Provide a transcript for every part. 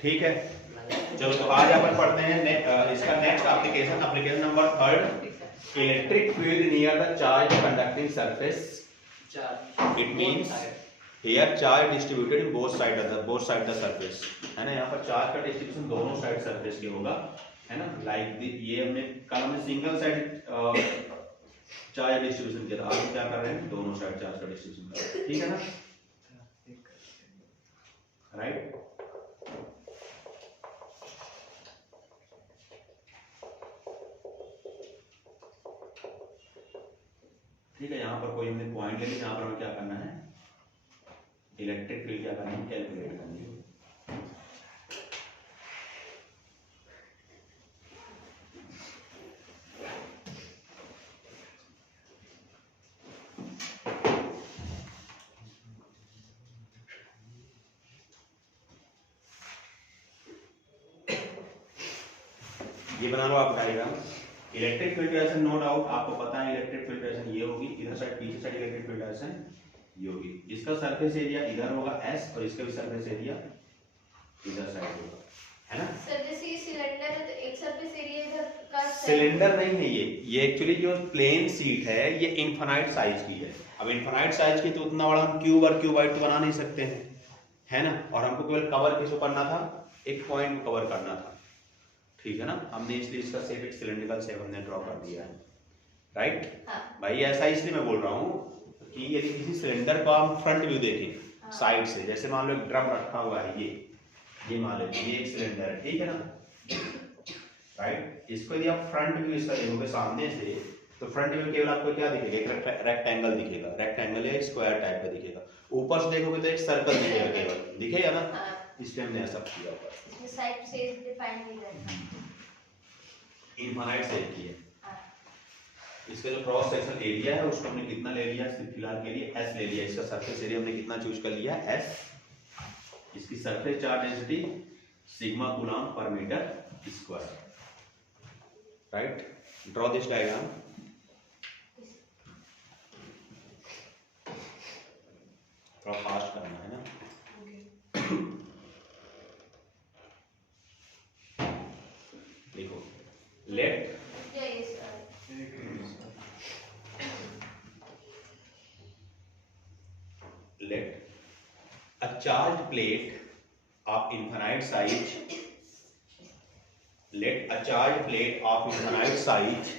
ठीक है, चलो तो आज अपन पढ़ते हैं इसका next application number 3, electric field near the charge conducting surface. It means here charge distributed in both side the surface, है ना। यहाँ पर चार्ज का डिस्ट्रीब्यूशन दोनों साइड सरफेस के होगा, है ना। लाइक ये हमने कल सिंगल साइड चार्ज डिस्ट्रीब्यूशन किया था, आज हम क्या कर रहे हैं, दोनों साइड चार्ज का डिस्ट्रीब्यूशन कर रहे हैं, ठीक है ना, राइट। ठीक है, यहाँ पर कोई हमने पॉइंट ले लिया, यहाँ पर हमें क्या करना है, इलेक्ट्रिक फील्ड क्या करना है, कैलकुलेट करनी है। ये बना लो आप diagram. Electric field direction, no doubt आपको पता है इलेक्ट्रिक फील्ड डायरेक्शन ये होगी, इधर साइड पीछे साइड इलेक्ट्रिक फील्ड डायरेक्शन ये होगी। इसका सरफेस एरिया इधर होगा S और इसका भी सरफेस एरिया इधर साइड होगा, है ना। सर जैसे ये सिलेंडर है तो एक सरफेस एरिया इधर का सिलेंडर नहीं है ये एक्चुअली जो प्लेन शीट है ये इनफाइनाइट साइज की है। अब इनफाइनाइट साइज की तो उतना बड़ा हम क्यूब और क्यूबाइड तो बना नहीं सकते हैं, है ना। और हमको केवल कवर किसको करना था, एक पॉइंट को कवर करना था, ठीक है ना। हमने इसलिए इसका शेप एक सिलिंड्रिकल शेप हमने ड्रॉ कर दिया है, राइट। हाँ। भाई ऐसा इसलिए मैं बोल रहा हूँ कि यदि किसी सिलेंडर का हम फ्रंट व्यू देखें, हाँ। साइड से, जैसे मान लो एक ड्रम रखा हुआ है, ये मान लो ये एक सिलेंडर है, ठीक है ना, राइट। इसको यदि आप फ्रंट व्यू इसका देखोगे सामने से, तो फ्रंट व्यू केवल आपको क्या दिखेगा, एक रेक्टेंगल दिखेगा, रेक्टेंगल या एक स्क्वायर टाइप का दिखेगा। ऊपर से देखोगे तो एक सर्कल दिखेगा, केवल दिखेगा ना। हाँ। इसलिए हमने ऐसा किया हुआ है, इसमें साइड से डिफाइन नहीं करना। इनफाइनाइट शेप की है। हाँ। इसका जो क्रॉस सेक्शन एरिया है उसको हमने कितना ले लिया, फिलहाल के लिए S ले लिया। इसका सरफेस एरिया हमने कितना चूज कर लिया, S। इसकी surface charge density sigma coulomb per metre square, right. Draw this diagram. थोड़ा फास्ट करना है ना। देखो, let let a charged plate of infinite size, let a charged plate of infinite size,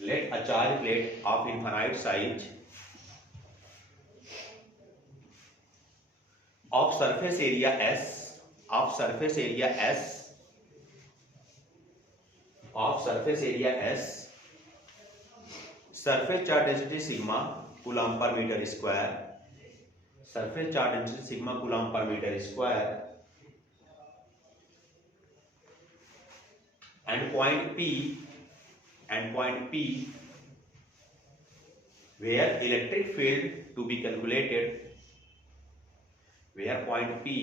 let a charged plate of infinite size of surface area S, of surface area S, of surface area S, surface charge density sigma coulomb per metre square, surface charge density sigma coulomb per metre square, and point P where electric field to be calculated, where point P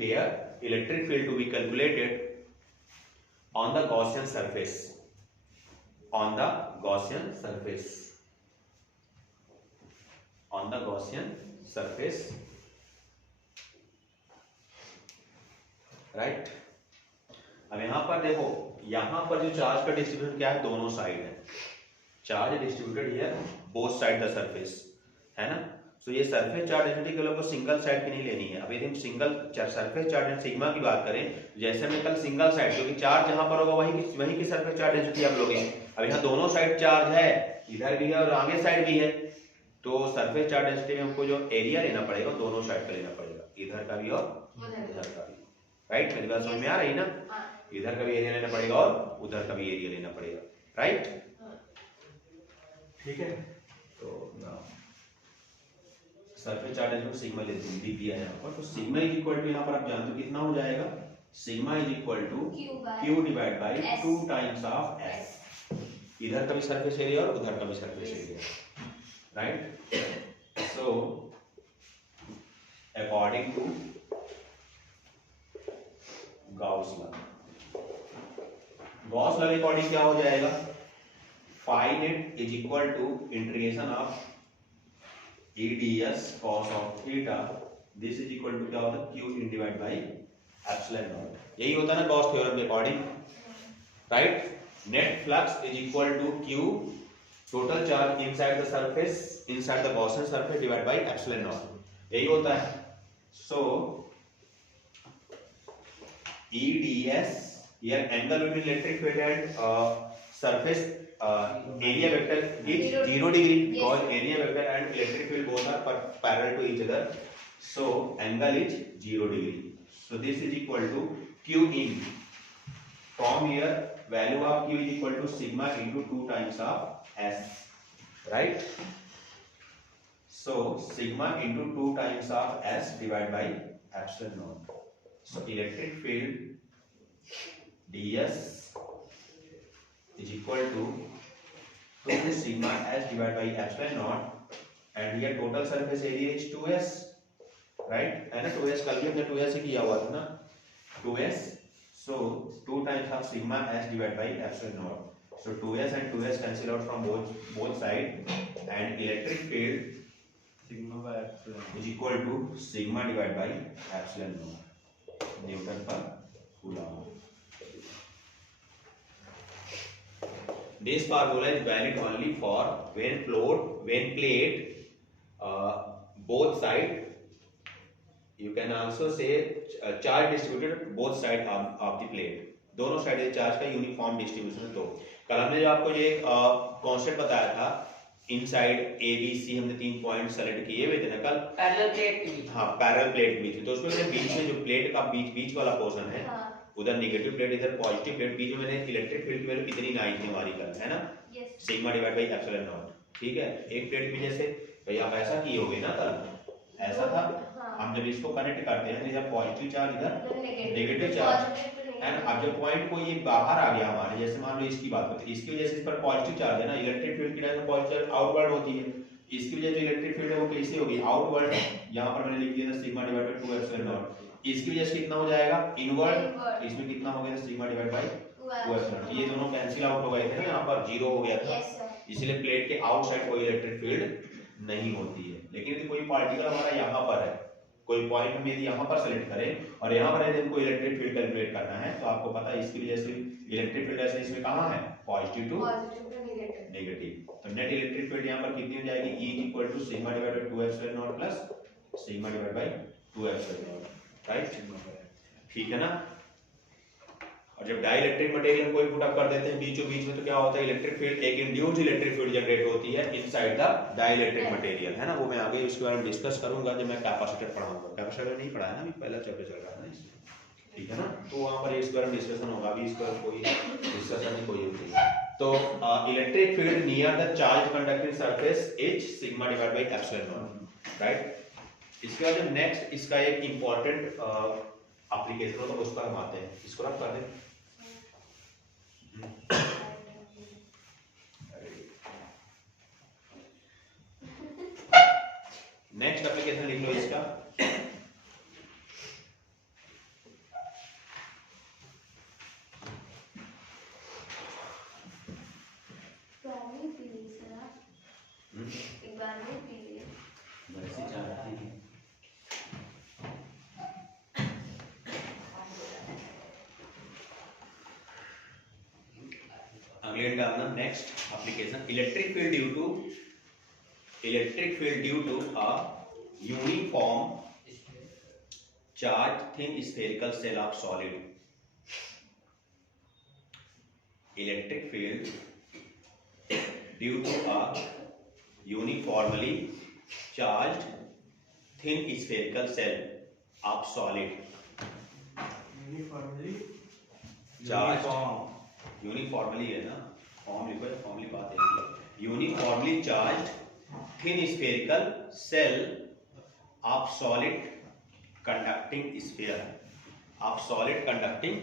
where electric field to be calculated on the Gaussian surface, on the Gaussian surface, on the Gaussian surface, right. अब यहां पर देखो, यहां पर जो charge का distribution क्या है, दोनों साइड है, charge distributed here both side the surface, है ना। सो ये सरफेस चार्ज डेंसिटी के लोग को सिंगल साइड की नहीं लेनी है। अब यदि हम सिंगल सरफेस चार्ज सिग्मा की बात करें, जैसे हमने कल सिंगल साइड, क्योंकि चार्ज जहां पर होगा वही की सरफेस चार्ज डेंसिटी आप लोगे। अब यहाँ दोनों साइड चार्ज है, इधर भी है और आगे साइड भी है, तो सरफेस चार्ज डेंसिटी में हमको जो एरिया लेना पड़ेगा दोनों साइड का लेना पड़ेगा, इधर का भी और उधर का भी, राइट। मेरी बात समझ में आ रही ना, इधर का भी एरिया लेना पड़ेगा और उधर का भी एरिया लेना पड़ेगा, राइट, ठीक है। तो सरफेस चार्ज डेंसिटी सिग्मा लिख दिया है यहाँ पर, तो सिग्मा इज इक्वल टू, यहाँ पर आप जानते हो कितना हो जाएगा, sigma is equal to Q divide by 2 times of S, इधर का भी सरफेस एरिया और उधर का भी surface area, right. So according to Gauss law, Gauss law के अकॉर्डिंग क्या हो जाएगा, phi net is equal to integration of E D S cos of theta this is equal to क्या होता है Q in divide by epsilon naught. यही होता है ना गॉस थ्योरम के according, right. Net flux is equal to Q total charge inside the surface inside the Gaussian surface divide by epsilon naught, यही होता है। So E D S here angle between electric field and surface area vector is 0 degree because area vector and electric field both are parallel to each other, so angle is 0 degree. So this is equal to q in, from here value of q is equal to sigma into 2 times of s, right? So sigma into 2 times of s divided by epsilon naught. So electric field ds is equal to 2 sigma s divided by epsilon naught, and here total surface area is 2s, right? है ना 2s, कल भी हमने 2s से किया हुआ था ना 2s, so 2 times of sigma s divided by epsilon naught, so 2s and 2s cancel out from both side, and electric field sigma by epsilon is equal to sigma divided by epsilon naught Newton per coulomb. This formula is valid only for when plate both side, you can also say charge distributed both side of the plate, दोनों side से charge का uniform distribution. तो कल हमने जो आपको ये concept बताया था इनसाइड ए बी सी, हमने 3 पॉइंट सेलेक्ट किए हुए थे ना कल, पैरेलल प्लेट भी, हाँ पैरेलल प्लेट भी थी। तो उसमें बीच में जो प्लेट का बीच वाला पोर्शन है, उधर नेगेटिव प्लेट इधर पॉजिटिव प्लेट, बीच में मैंने इलेक्ट्रिक फील्ड की वैल्यू कितनी नाइन थी हमारी कल, है ना, sigma divide by epsilon naught, ठीक है। एक प्लेट में जैसे भाई आप ऐसा किए होगे ना कल, ऐसा था, हम जब इसको कनेक्ट करते हैं तो इधर पॉजिटिव चार्ज इधर नेगेटिव चार्ज है ना। अब जब पॉइंट को ये बाहर आ गया हमारे, जैसे मान लो इसकी बात करते हैं, इसकी वजह से इस पर पॉजिटिव चार्ज है ना, इलेक्ट्रिक फील्ड की वजह से पॉजिटिव चार्ज आउटवर्ड होती है, इसकी वजह से इलेक्ट्रिक फील्ड है वो कैसे होगी आउटवर्ड, यहाँ पर मैंने लिख दिया था sigma divide by 2 epsilon not, इसकी वजह से कितना हो जाएगा इनवर्ड, इसमें कितना हो गया सिग्मा डिवाइड बाई 2 एप्सिलॉन, ये दोनों कैंसिल आउट हो गए थे ना, यहाँ पर जीरो हो गया था, इसलिए प्लेट के आउटसाइड कोई इलेक्ट्रिक फील्ड नहीं होती है। लेकिन यदि कोई पार्टिकल हमारा यहाँ पर है, कोई पॉइंट हम यदि यहाँ पर सेलेक्ट करें और यहाँ पर यदि हमको इलेक्ट्रिक फील्ड कैलकुलेट करना है, तो आपको पता है इसकी वजह से इलेक्ट्रिक फील्ड ऐसे इसमें कहाँ है पॉजिटिव टू नेगेटिव, तो नेट इलेक्ट्रिक फील्ड यहाँ पर कितनी हो जाएगी E equal to sigma divide by 2 epsilon naught plus sigma divide by 2 epsilon naught, right, ठीक है ना। और जब डाइलेक्ट्रिक मटेरियल कोई पुट अप कर देते हैं बीचों बीच में, तो क्या होता है इलेक्ट्रिक फील्ड, एक इंड्यूस्ड इलेक्ट्रिक फील्ड जनरेट होती है इनसाइड द डाइलेक्ट्रिक मटेरियल, है ना। वो मैं आगे इसके बारे में डिस्कस करूंगा जब मैं कैपेसिटर पढ़ाऊंगा, कैपेसिटर नहीं पढ़ाया ना अभी, पहला चैप्टर चल रहा है ना इसमें, ठीक है ना, तो वहां पर इसके बारे में डिस्कशन होगा, अभी इसका कोई डिस्कशन नहीं कोई होती है। तो electric field near the charge conducting surface is sigma divide by epsilon naught, right. इसके बाद जो नेक्स्ट इसका एक इंपॉर्टेंट एप्लीकेशन होता है उसका हम आते हैं, इसको रख कर दें। नेक्स्ट एप्लीकेशन लिख लो इसका, next application electric field due to a uniform charge thin spherical shell of solid. Electric field due to a uniformly charge thin spherical shell of solid, uniformly है ना, फॉर्म लिखो, फॉर्मली बात है, uniformly charge thin spherical shell of solid conducting sphere, of solid conducting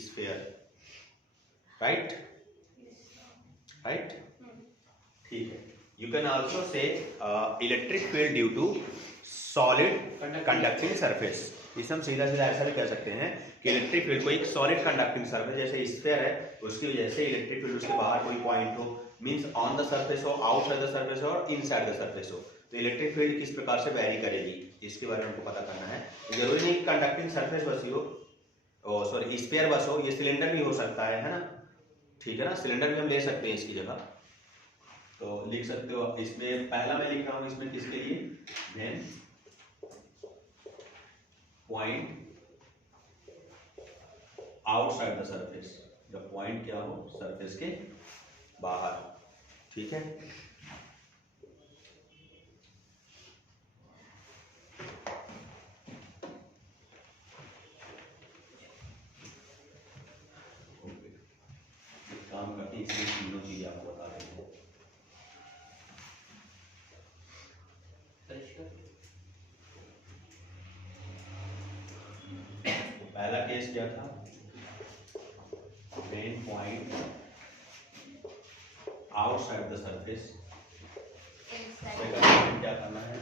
sphere, right, right, ठीक है। You can also say electric field due to solid conducting surface, इसे हम सीधा सीधा ऐसा भी कह सकते हैं कि इलेक्ट्रिक फील्ड को एक सॉलिड कंडक्टिंग सरफेस जैसे स्फीयर है, उसकी वजह से इलेक्ट्रिक फील्ड उसके बाहर कोई पॉइंट हो, मींस ऑन द सरफेस हो, आउटसाइड द सरफेस हो और इनसाइड द सरफेस हो, तो इलेक्ट्रिक फील्ड किस प्रकार से वैरी करेगी इसके बारे में हमको पता करना है। जरूरी नहीं कंडक्टिंग सरफेस बस ही हो, सॉरी स्फीयर बस हो, ये सिलेंडर भी हो सकता है ना, ठीक है ना, सिलेंडर भी हम ले सकते हैं इसकी जगह। तो लिख सकते हो इसमें, पहला मैं लिख रहा हूं इसमें किसके लिए, when point outside the surface, जब पॉइंट क्या हो सरफेस के बाहर, ठीक है। काम करते इसमें तीनों चीजें आपको बता देते हैं। तो पहला केस क्या था, when point outside the surface, inside, क्या करना है,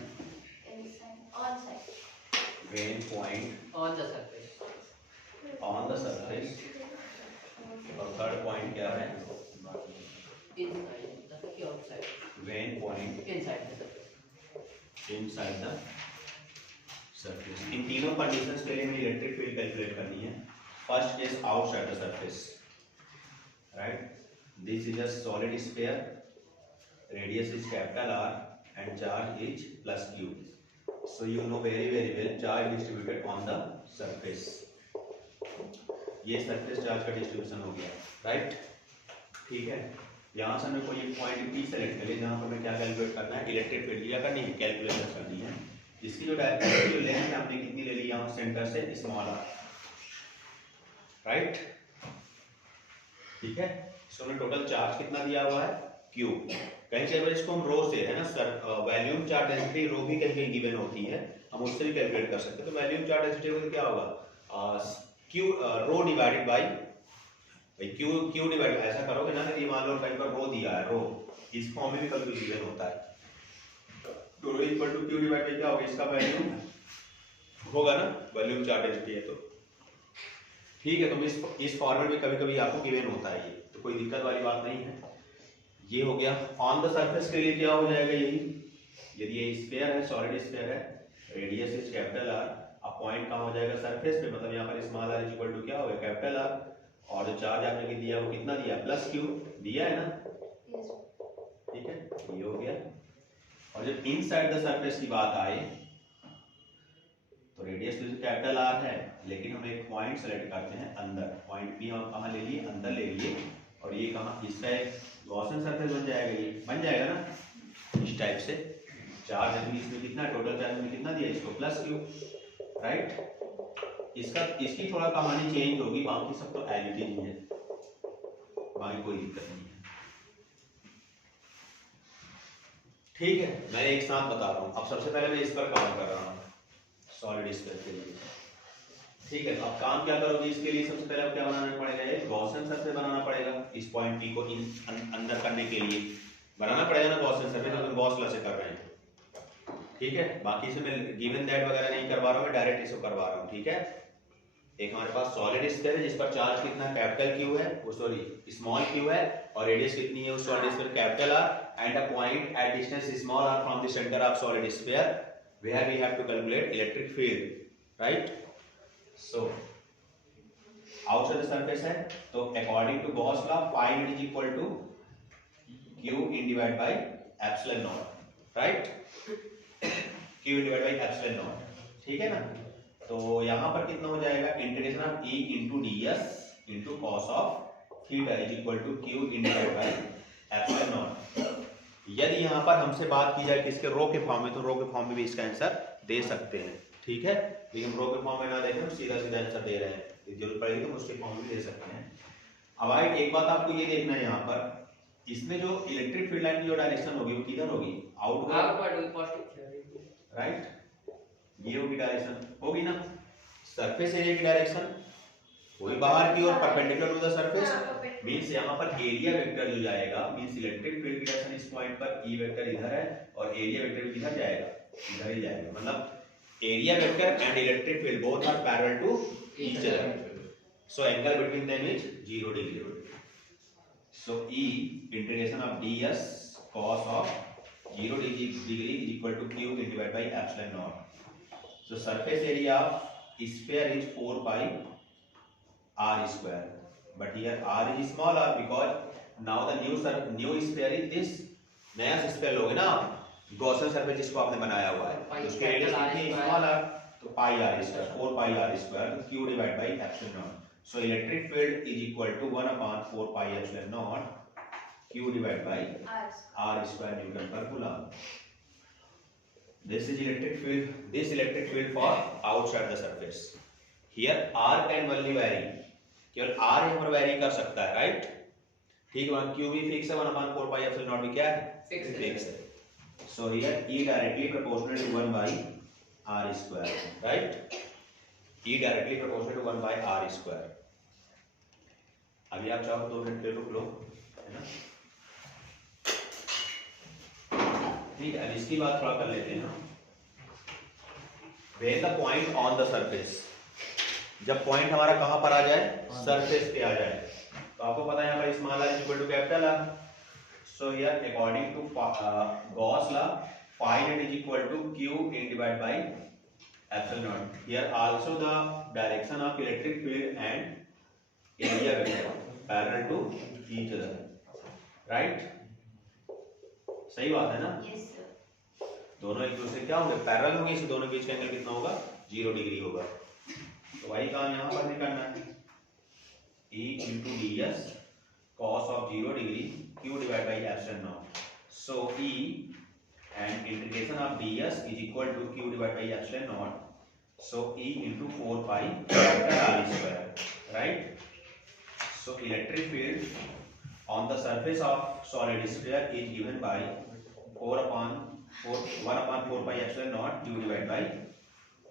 inside, on side, when point on the surface, on the surface, और थर्ड पॉइंट क्या है, inside the outside, when point inside the surface. Inside the surface. इन तीनों कंडीशंस के लिए हमें इलेक्ट्रिक फील्ड कैलकुलेट करनी है। First case outside the surface, right, this is a solid sphere, radius is capital R and charge is plus Q. So you know very well charge distributed on the surface. ये surface charge का distribution हो गया, right, ठीक है। यहाँ से हमें कोई एक पॉइंट P सेलेक्ट करें जहाँ पर हमें क्या कैलकुलेट करना है, इलेक्ट्रिक फील्ड क्या करनी है, कैलकुलेशन करनी है। इसकी जो लेंथ है हमने कितनी ले ली यहाँ सेंटर से, स्मॉल r, राइट, ठीक है। इसमें हमें टोटल चार्ज कितना दिया हुआ है, Q। कहीं कई बार इसको हम रो से, है ना sir, volume charge density rho भी कहीं कहीं गिवन होती है, हम उससे भी कैलकुलेट कर सकते हैं। तो वॉल्यूम चार्ज डेंसिटी क्या होगा, Q rho divided by Q divide, ऐसा करोगे ना, यदि मान लो कहीं पर रो दिया है, रो इस फॉर्म में भी कभी गिवन होता है, तो rho equal to Q divide by क्या होगा, इसका वैल्यू होगा ना, वॉल्यूम चार्ज डेंसिटी है तो, ठीक है। तो इस फॉर्मेट में कभी कभी आपको गिवन होता है, ये तो कोई दिक्कत वाली बात नहीं है। ये हो गया। ऑन द सरफेस के लिए क्या हो जाएगा, यही, यदि ये स्फीयर है, सॉलिड स्फीयर है, रेडियस इज कैपिटल R, अब पॉइंट कहाँ हो जाएगा, सरफेस पे, मतलब यहाँ पर स्मॉल r इक्वल टू क्या होगा, कैपिटल R, और जो चार्ज आपने दिया वो कितना दिया, प्लस Q दिया है ना, ठीक है, ये हो गया। और जब इनसाइड द सरफेस की बात आए तो रेडियस तो कैपिटल R है, लेकिन हम एक पॉइंट सेलेक्ट करते हैं अंदर, पॉइंट P हम कहाँ ले लिए, अंदर ले लिए, और ये कहाँ, इसका एक गॉसियन सरफेस बन जाएगा, ये बन जाएगा ना इस टाइप से। चार्ज अभी इसमें कितना, टोटल चार्ज में कितना दिया, इसको प्लस Q, राइट। इसकी थोड़ा कहानी चेंज होगी, बाकी सब तो एज इट इज है, बाकी कोई दिक्कत नहीं है, ठीक है। मैं एक साथ बता रहा हूँ। अब सबसे पहले मैं इस पर काम कर रहा हूँ सॉलिड स्फीयर के लिए, ठीक है। तो आप काम क्या करोगे, इसके लिए सबसे पहले क्या बनाना पड़ेगा, एक गॉसियन सरफेस बनाना पड़ेगा। इस पॉइंट P को अंदर करने के लिए बनाना पड़ेगा ना गॉसियन सरफेस, तो गॉस लॉ से कर रहे हैं, ठीक है। बाकी इसमें मैं गिवन दैट वगैरह नहीं करवा रहा हूँ, मैं डायरेक्ट इसको करवा रहा हूँ, ठीक है। एक हमारे पास सॉलिड स्फीयर है जिस पर चार्ज कितना, कैपिटल Q है, वो सॉरी स्मॉल q है, और रेडियस कितनी है उस solid sphere, capital R, and a point at distance small r from the centre of solid sphere, where we have to calculate electric field, right. So outside the surface है, तो according to Gauss law phi is equal to Q in divide by epsilon naught, right, Q in divide by epsilon naught, ठीक है ना। तो यहाँ पर कितना हो जाएगा, integration of E into ds into cos of theta is equal to Q in divide by epsilon naught. यदि यहाँ पर हमसे बात की जाए किसके, रो के फॉर्म में, तो रो के फॉर्म में भी इसका आंसर दे सकते हैं, ठीक है। लेकिन रो के फॉर्म में ना देखें, हम सीधा सीधा आंसर दे रहे हैं, जरूरत पड़ेगी तो उसके फॉर्म में दे सकते हैं। अब आइए एक बात आपको ये देखना है, यहाँ पर इसमें जो इलेक्ट्रिक फील्ड लाइन की जो डायरेक्शन होगी वो किधर होगी, आउटवर्ड, राइट, ये होगी डायरेक्शन, होगी ना। सरफेस एरिया की डायरेक्शन वही बाहर की ओर perpendicular to the surface, means यहाँ पर एरिया वेक्टर जो जाएगा, मींस इलेक्ट्रिक फील्ड की डायरेक्शन इस पॉइंट पर E वेक्टर इधर है और एरिया वेक्टर भी किधर जाएगा, इधर ही जाएगा, मतलब area vector and electric field both are parallel to each other, so angle between them is 0 degree. So E integration of ds cos of 0 degree is equal to q divided by epsilon naught. So surface area of sphere is 4 pi r square, but here r is smaller because now the new sphere is this. नया sphere लोगे ना Gaussian surface जिसको आपने बनाया हुआ है, तो उसके रेडियस कितनी है? स्मॉलर, तो pi r square, 4 pi r square, तो q divide by epsilon naught. So electric field is equal to 1/4 pi epsilon naught q divide by r square newton per coulomb. This is electric field. This electric field for outside the surface. Here r can only vary. केवल r यहाँ पर vary कर सकता है, right? ठीक है, q भी fix है, 1/4 पाई एप्सिलॉन नॉट भी क्या है? फिक्स है. So here E directly proportional to 1 by r square, right? E directly proportional to 1 by r square. अभी आप चाहो 2 मिनट के लिए रुक लो, है ना? ठीक है, अब इसकी बात थोड़ा कर लेते हैं. Where the point on the surface, जब पॉइंट हमारा कहां पर आ जाए? सरफेस पे आ जाए. तो आपको पता है यहाँ पर small r equal to capital r. So here according to Gauss law, phi net is equal to q in divided by epsilon naught. Here also the direction of electric field and area vector parallel to each other, right? सही बात है ना? Yes sir. दोनों एक दूसरे क्या होंगे? Parallel होंगे, इससे दोनों के बीच का एंगल कितना होगा? 0 डिग्री होगा. तो वही काम यहाँ पर भी करना है. E into ds cos of 0 degree q divided by epsilon naught. So E and integration of ds is equal to q divided by epsilon naught. So E into 4 pi capital R square, right? So electric field on the surface of solid sphere is given by 1/4 pi epsilon naught q divided by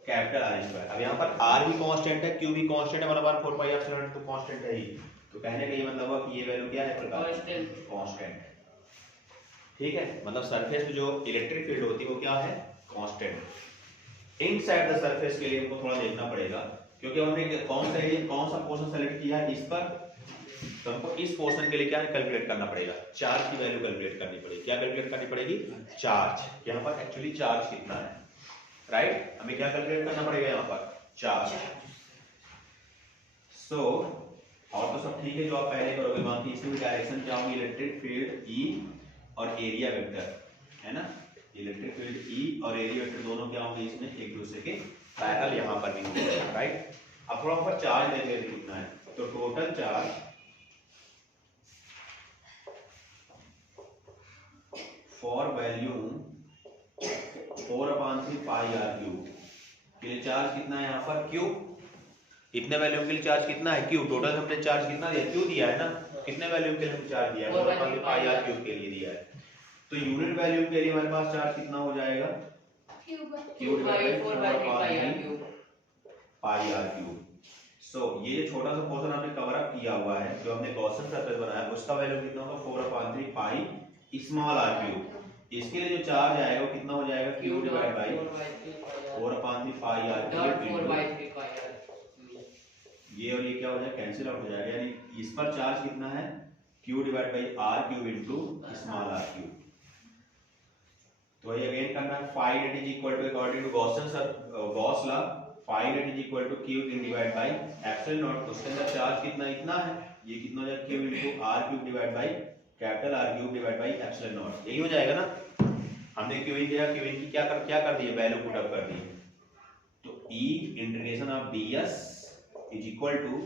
capital R square. अब यहाँ पर R भी constant है, Q भी constant है, 1/4 pi epsilon not तो constant है ही. तो कहने का ये मतलब हुआ कि ये वैल्यू क्या है? प्रकार कांस्टेंट. ठीक है, मतलब सरफेस पे जो इलेक्ट्रिक फील्ड होती है वो क्या है? कांस्टेंट. इनसाइड द सरफेस के लिए हमको थोड़ा देखना पड़ेगा, क्योंकि हमने कौन सा पोर्शन सेलेक्ट किया है इस पर, तो हमको इस पोर्शन के लिए क्या कैलकुलेट करना पड़ेगा? चार्ज की वैल्यू कैलकुलेट करनी पड़ेगी. क्या कैलकुलेट करनी पड़ेगी? चार्ज. यहाँ पर एक्चुअली चार्ज कितना है, राइट? हमें क्या कैलकुलेट करना पड़ेगा यहाँ पर? चार्ज. सो और तो सब ठीक है जो आप पहले करोगे, बाकी इसमें भी डायरेक्शन क्या होगी? इलेक्ट्रिक फील्ड E और एरिया वेक्टर, है ना? इलेक्ट्रिक फील्ड E और एरिया वेक्टर दोनों क्या होंगे इसमें? एक दूसरे के पैरेलल यहाँ पर भी होंगे, राइट? अब थोड़ा ऊपर चार्ज लेते हैं कितना है, तो total charge for volume 4/3 pi r cube के लिए चार्ज कितना है यहाँ पर? Q. इतने वॉल्यूम के लिए चार्ज कितना है? Q. टोटल हमने चार्ज कितना दिया? Q दिया है ना? कितने वॉल्यूम के लिए हमने चार्ज दिया है? 4/3 पाई r क्यूब के लिए दिया है. तो यूनिट वॉल्यूम के लिए हमारे पास चार्ज कितना हो जाएगा? Q divided by 4/3 pi r cube. So ये छोटा सा पोर्शन आपने कवर अप किया हुआ है, जो हमने गॉसियन सर्फेस बनाया, उसका वैल्यू कितना होगा? 4/3 पाई स्मॉल r क्यूब. इसके लिए जो चार्ज आएगा वो कितना हो जाएगा? Q divide bye 4/3 pi r cube. ये और ये क्या हो जाएगा? कैंसिल आउट हो जाएगा. यानी इस पर चार्ज कितना है? Q divide by r cube into small r cube. तो ये अगेन करना है. phi net is equal to according to Gauss law, phi net is equal to Q divide by epsilon not. उसके अंदर चार्ज कितना? इतना है. ये कितना हो जाएगा? Q into r cube divide by capital R cube divide by epsilon naught. यही हो जाएगा ना? हमने Q इन दिया, Q इन की क्या कर दी है? वैल्यू पुट अप कर दी. तो E integration of ds is equal to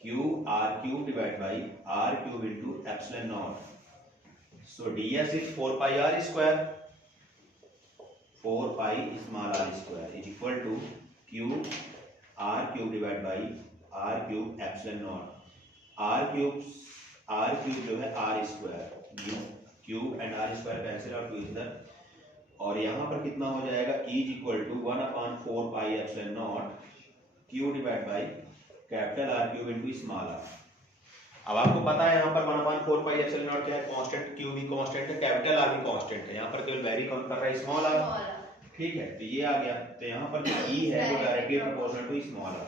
Q R cube divided by R cube into epsilon naught. So ds is 4 pi r square. 4 pi small r square is equal to Q R cube divided by R cube epsilon naught. R cube जो है R square. Q and R square cancel out to each other. और यहाँ पर कितना हो जाएगा? E is equal to 1/4 pi epsilon naught Q divide by capital R cube into small r. अब आपको पता है यहाँ पर 1/4 पाई एप्सिलॉन नॉट क्या है? कांस्टेंट. Q भी कांस्टेंट है, कैपिटल R भी कांस्टेंट है. यहाँ पर केवल वेरी कौन कर रहा है? Small r. ठीक है, तो ये आ गया. तो यहाँ पर जो E है वो directly proportional to small r.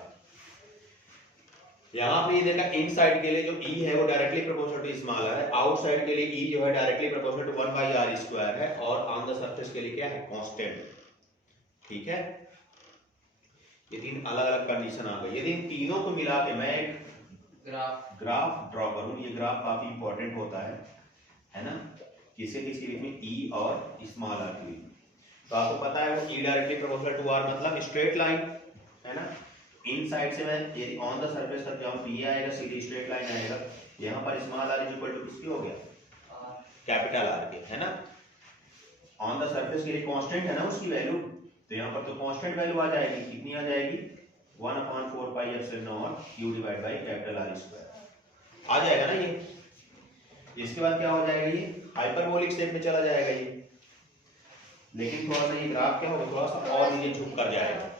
यहाँ पे ये देखा इन साइड के लिए जो ई है वो डायरेक्टली प्रोपोर्शनल टू स्मॉल है, आउटसाइड के लिए ई जो है डायरेक्टली प्रोपोर्शनल टू 1/r² है, और ऑन द सरफेस के लिए क्या है, कांस्टेंट। ठीक है, ये तीन अलग अलग कंडीशन आ गई। यदि इन तीनों को मिला के मैं एक ग्राफ ड्रॉ करूं, ये ग्राफ काफी इंपॉर्टेंट होता है ना, किसके किसके बीच में, ई और स्मॉल आर के बीच में। तो आपको पता है वो E directly proportional to R मतलब स्ट्रेट लाइन है ना। इन साइड से मैं यदि ऑन द सरफेस तक जाऊं तो ये आएगा, सीधी स्ट्रेट लाइन आएगा। यहाँ पर स्मॉल आर इक्वल टू किसकी हो गया, कैपिटल आर के, है ना। ऑन द सरफेस के लिए कांस्टेंट है ना उसकी वैल्यू, तो यहाँ पर तो कांस्टेंट वैल्यू आ जाएगी, कितनी आ जाएगी, 1/4 pi epsilon naught q divide by capital R square आ जाएगा ना ये। इसके बाद क्या हो जाएगा, ये हाइपरबोलिक शेप में चला जाएगा ये, लेकिन थोड़ा सा ये ग्राफ क्या होगा, थोड़ा सा और नीचे झुक कर जाएगा।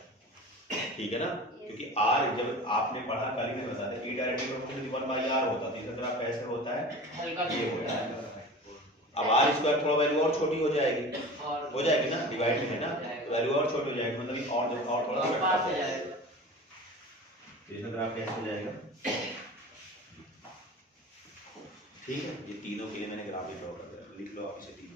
ठीक है ना, क्योंकि r जब आपने पढ़ा कल ही में बताया e directly proportional to 1/r होता है, तो इसका ग्राफ कैसे होता है, हल्का ये हो जाएगा। अब आर स्क्वायर थोड़ा वैल्यू और छोटी हो जाएगी, हो जाएगी ना, डिवाइड में है ना, वैल्यू और छोटी हो जाएगी, मतलब और थोड़ा सा पास हो जाएगा। इसका ग्राफ कैसे हो जाएगा। ठीक है, ये तीनों के लिए मैंने ग्राफ ड्रॉ कर दिया, लिख लो आप इसे तीनों।